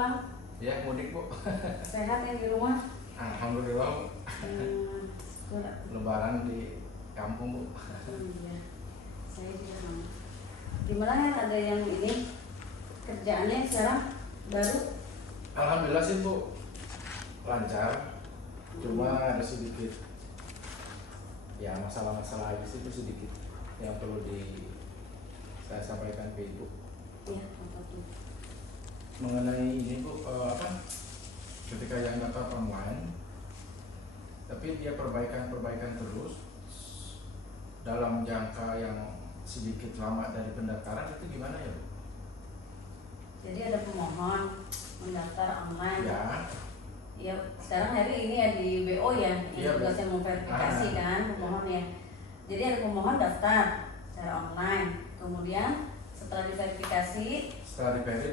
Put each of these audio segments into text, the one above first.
pulang? Ya, mudik Bu. Sehat yang di rumah? Alhamdulillah. Lebaran di kampung Bu. Iya, saya juga sama. Gimana ya, ada yang ini kerjaannya sekarang baru? Alhamdulillah sih Bu, lancar. Cuma ada sedikit ya masalah-masalah aja sih, itu sedikit yang perlu saya sampaikan ke Ibu. Iya, apa tuh? Mengenai ini Bu, ketika yang daftar online, tapi dia perbaikan terus dalam jangka yang sedikit lama dari pendaftaran, itu gimana ya Bu? Jadi ada pemohon mendaftar online. Ya. Ya, sekarang hari ini ya di BO ya, Iya, yang tugasnya memverifikasi kan pemohon ya. Jadi ada pemohon daftar secara online, kemudian setelah diverifikasi,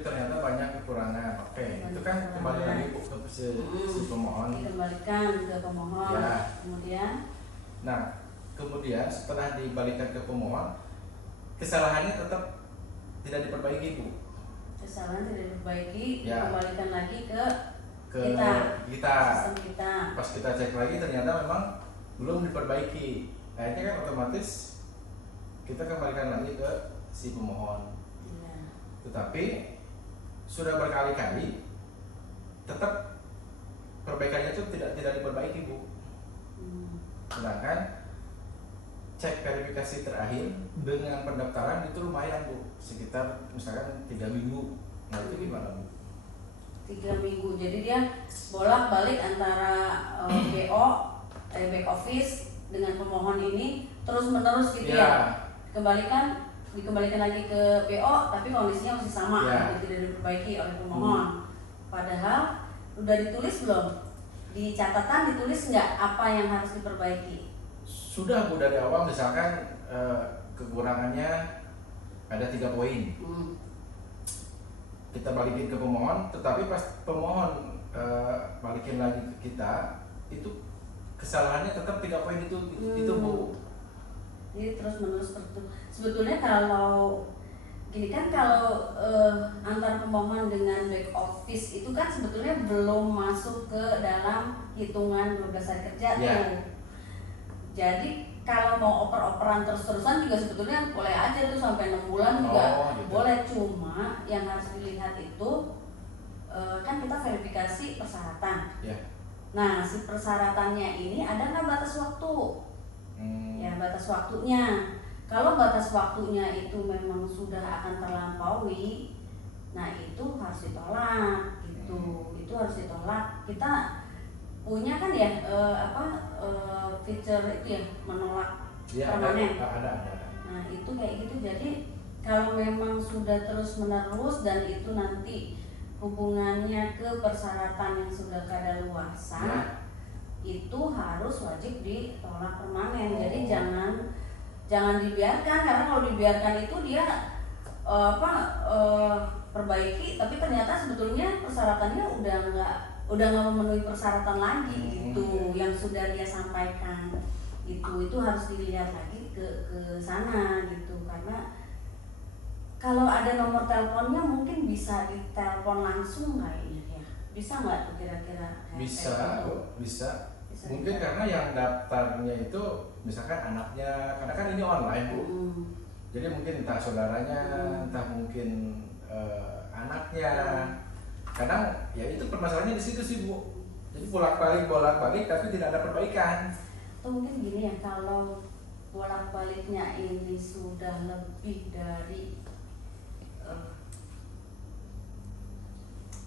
ternyata banyak kekurangan. Oke, itu kan kembali lagi Bu ke si pemohon. dikembalikan ke pemohon. Ya. Kemudian setelah dibalikan ke pemohon, kesalahannya tetap tidak diperbaiki Bu. kesalahan tidak diperbaiki, Ya. dikembalikan lagi ke kita sistem kita. pas kita cek lagi ternyata memang belum diperbaiki. Akhirnya kan otomatis kita kembalikan lagi ke si pemohon. Iya. Tetapi sudah berkali-kali tetap perbaikannya itu tidak diperbaiki Bu. Sedangkan cek verifikasi terakhir dengan pendaftaran itu lumayan Bu, sekitar misalkan 3 minggu. Nah itu gimana Bu? 3 minggu, jadi dia bolak-balik antara BO, back office dengan pemohon ini terus menerus gitu ya. Dikembalikan lagi ke BO, tapi kondisinya masih sama, tidak diperbaiki oleh pemohon. Padahal udah ditulis belum? Di catatan ditulis nggak apa yang harus diperbaiki? Sudah Bu, dari awal misalkan kekurangannya ada 3 poin. Kita balikin ke pemohon, tetapi pas pemohon balikin lagi ke kita, itu kesalahannya tetap 3 poin itu Bu. Jadi terus menerus itu. Sebetulnya kalau gini kan, kalau antar pemohon dengan back office itu kan sebetulnya belum masuk ke dalam hitungan 12 hari kerja tuh. Jadi kalau mau oper-operan terus-terusan juga sebetulnya boleh aja tuh, sampai 6 bulan juga gitu. Boleh. Cuma yang harus dilihat itu kan kita verifikasi persyaratan. Nah, si persyaratannya ini ada nggak batas waktu? Ya, batas waktunya. Kalau batas waktunya itu memang sudah akan terlampaui, nah itu harus ditolak gitu. Itu harus ditolak. Kita punya kan ya feature itu ya, menolak permanen. Ada. Nah itu kayak gitu. Jadi kalau memang sudah terus menerus dan itu nanti hubungannya ke persyaratan yang sudah kadaluarsa, itu harus wajib ditolak permanen. Jadi jangan dibiarkan, karena kalau dibiarkan itu dia perbaiki, tapi ternyata sebetulnya persyaratannya udah nggak memenuhi persyaratan lagi gitu, yang sudah dia sampaikan itu harus dilihat lagi ke sana gitu. Karena kalau ada nomor teleponnya mungkin bisa ditelepon langsung kayaknya ya, bisa nggak tuh kira-kira? Bisa. Mungkin karena yang daftarnya itu misalkan anaknya, karena kan ini online Bu. Jadi mungkin entah saudaranya, entah mungkin anaknya. Kadang ya itu permasalahannya di situ sih Bu. Jadi bolak-balik tapi tidak ada perbaikan. Atau mungkin gini ya, kalau bolak-baliknya ini sudah lebih dari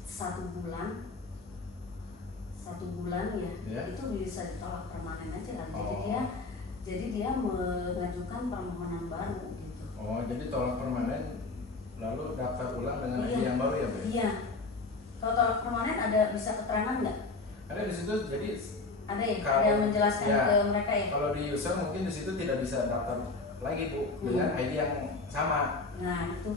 1 bulan ya, itu bisa ditolak permanen aja kan. Jadi dia mengajukan permohonan baru gitu. Jadi tolak permanen lalu daftar ulang dengan ID yang baru ya Bu? Iya. Kalau tolak permanen ada bisa keterangan nggak? Ada di situ, jadi ada ya, ada yang menjelaskan ke mereka ya. Kalau di user mungkin di situ tidak bisa daftar lagi Bu dengan ID yang sama. Nah itu,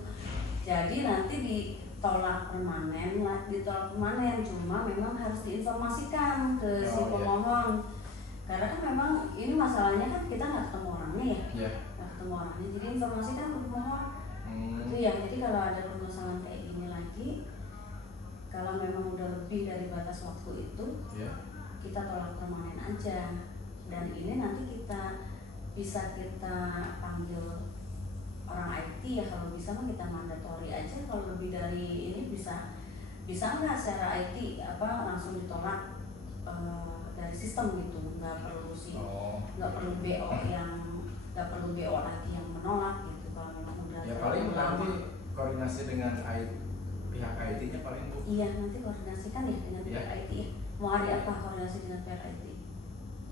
jadi nanti ditolak permanen, cuma memang harus diinformasikan ke si pemohon. Karena kan memang ini masalahnya kan kita nggak ketemu orangnya ya, nggak ketemu orangnya, jadi informasikan ke pemohon. Itu ya. Jadi kalau ada permasalahan kayak gini lagi, kalau kalau memang udah lebih dari batas waktu itu, ya. kita tolak permanen aja. Dan ini nanti kita panggil orang IT ya, kalau bisa mah kita mandatori aja. Kalau lebih dari ini bisa nggak secara IT langsung ditolak dari sistem gitu, nggak perlu BO lagi yang menolak gitu kalau memang udah Ya paling nanti koordinasi dengan pihak IT-nya paling Bu. Iya, nanti koordinasikan ya dengan pihak IT ya. Mau hari apa koordinasi dengan pihak IT?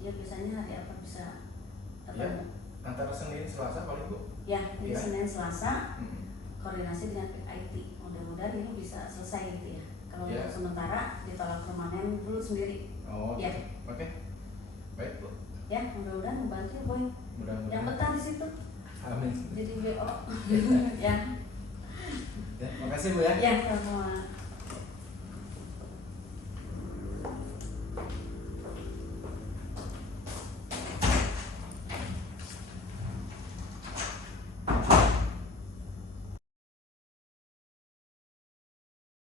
Ya biasanya hari apa bisa Ya, antara Senin Selasa paling Bu. Ya, jadi Senin Selasa koordinasi dengan pihak IT. Mudah-mudahan ini bisa selesai gitu ya. Kalau untuk sementara ditolak permanen dulu sendiri. Oh, ya. Oke. Baik Bu. Ya, mudah-mudahan membantu ya Boy. Mudah-mudahan. Yang betah di situ. Amin. Jadi BO. Ya. Ya, makasih Bu ya. Ya, sama.